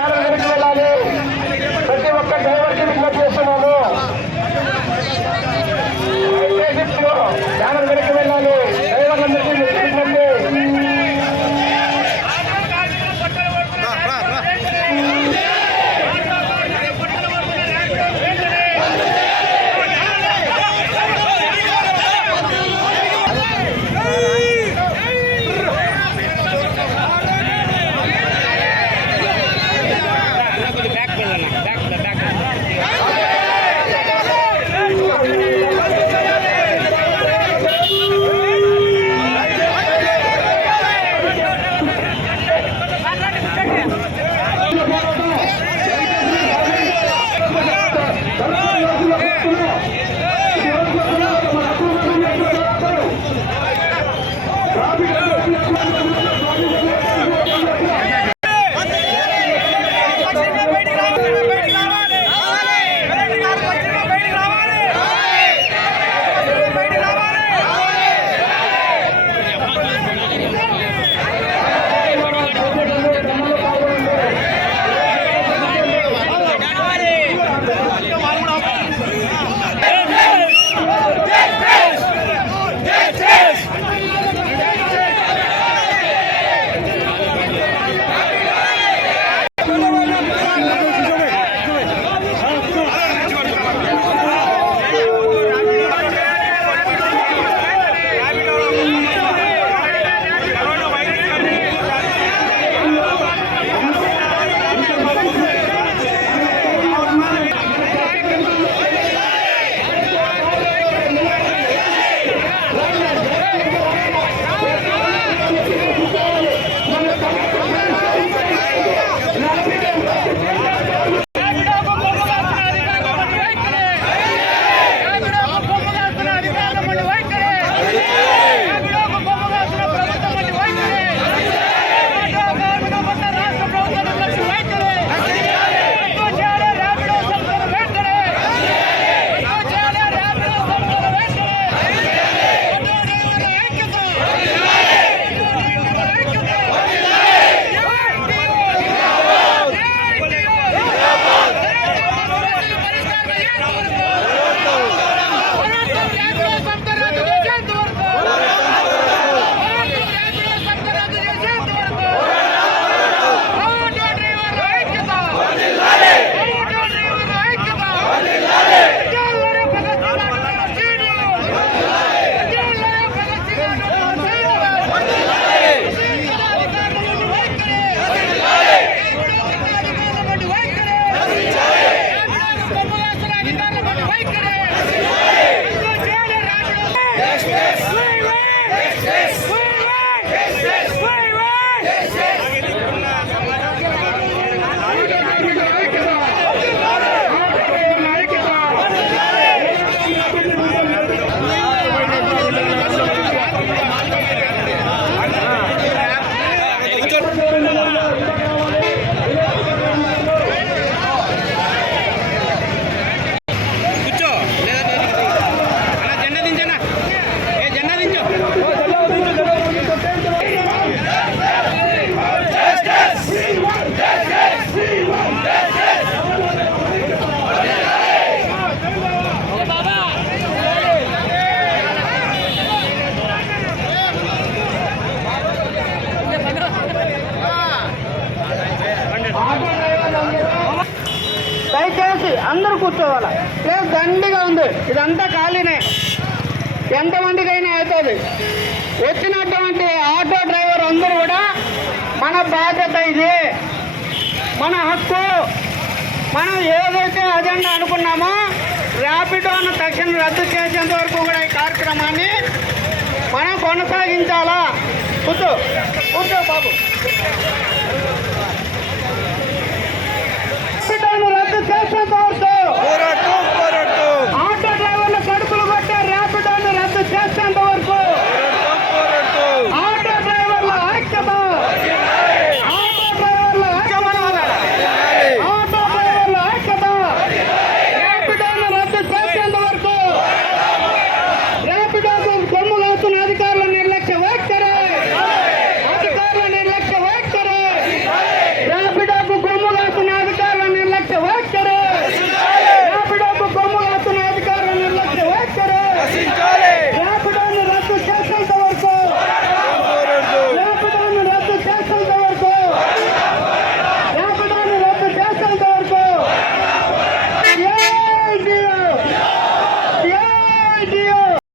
వెళ్ళాలి. ప్రతి ఒక్క డ్రైవర్కి విజ్ఞప్తి and it was వచ్చి అందరూ కూర్చోవాలి. ప్లేస్ దండిగా ఉంది. ఇదంతా ఖాళీనే. ఎంతమందికైనా అవుతుంది. వచ్చినటువంటి ఆటో డ్రైవర్ అందరూ కూడా మన బాధ్యత ఇది. మన హక్కు. మనం ఏదైతే అజెండా అనుకున్నామో ర్యాపిడోను తక్షణం రద్దు చేసేంత వరకు కూడా ఈ కార్యక్రమాన్ని మనం కొనసాగించాలా? కూర్చో. కూర్చో బాబు. రద్దు చేసి